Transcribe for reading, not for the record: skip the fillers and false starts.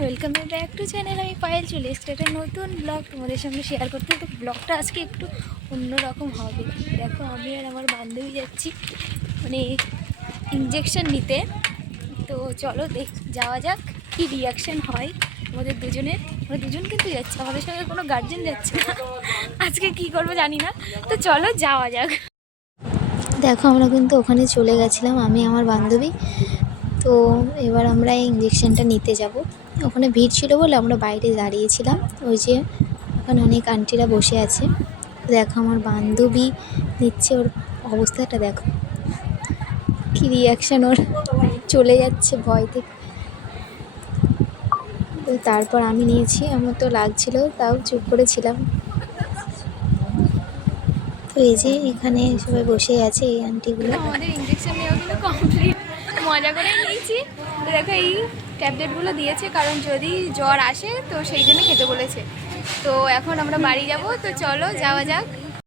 Welcome back to channel. আমি পায়েল চলে এসেছি একটা নতুন ব্লগ তোমাদের সঙ্গে শেয়ার করতে। তো ব্লগটা আজকে একটু অন্যরকম হবে। দেখো আমি আর আমার বান্ধবী যাচ্ছি মানে ইঞ্জেকশন নিতে। তো চলো যাওয়া যাক কী রিয়াকশান হয় আমাদের দুজনের। আমরা দুজন কিন্তু যাচ্ছি, আমাদের সঙ্গে কোনো গার্জেন যাচ্ছে না। আজকে কি করবো জানি না, তো চলো যাওয়া যাক। দেখো আমরা কিন্তু ওখানে চলে গেছিলাম, আমি আমার বান্ধবী। তো এবার আমরা এই ইঞ্জেকশনটা নিতে যাব। ওখানে ভিড় ছিল বলে আমরা বাইরে দাঁড়িয়েছিলাম। ওই যে ওখানে অনেক আন্টিরা বসে আছে। দেখো আমার বান্ধবী নিচ্ছে, ওর অবস্থাটা দেখো, কি রিয়াকশান ওর, চলে যাচ্ছে ভয় থেকে। তো তারপর আমি নিয়েছি, আমার তো লাগছিল তাও চুপ করেছিলাম। তো এই যে এখানে সবাই বসে আছে এই আন্টিগুলো। আমাদের ইঞ্জেকশন নেওয়া কিন্তু কমপ্লিট, মজা করে নিয়েছি। তো দেখো এই ট্যাবলেটগুলো দিয়েছে, কারণ যদি জ্বর আসে তো সেই জন্য খেতে বলেছে। তো এখন আমরা বাড়ি যাব, তো চলো যাওয়া যাক।